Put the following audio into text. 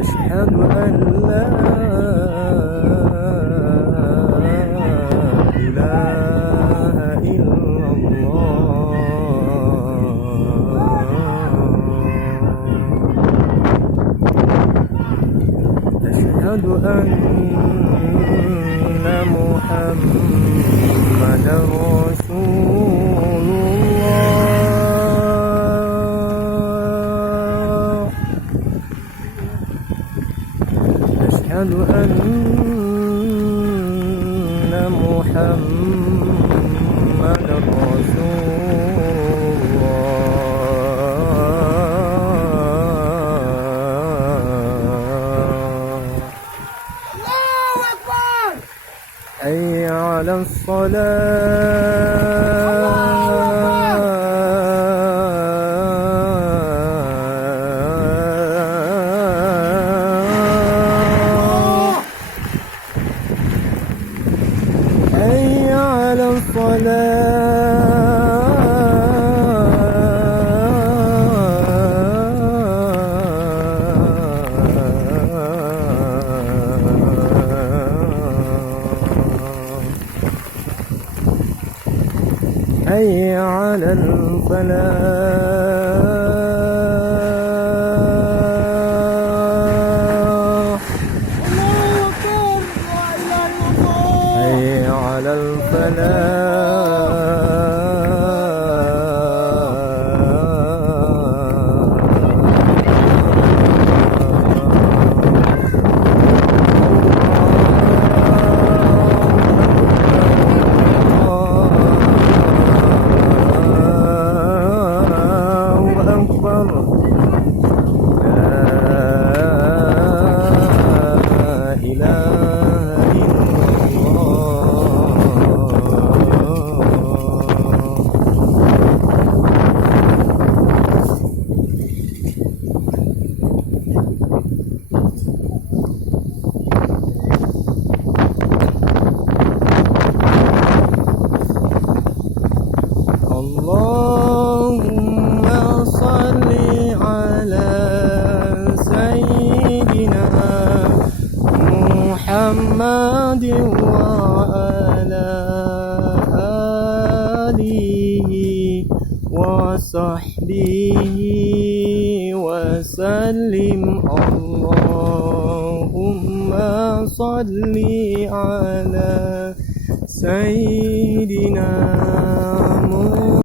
أشهد أن لا إله إلا الله. أشهد أن محمدا رسول الله. أشهد أن محمدا رسول الله. الله أكبر. حي على الصلاة. حي على الصلاة. حي على الفلاح. حي على اللهم صل على سيدنا محمد وعلى آله وصحبه وسلم. اللهم صل على سيدنا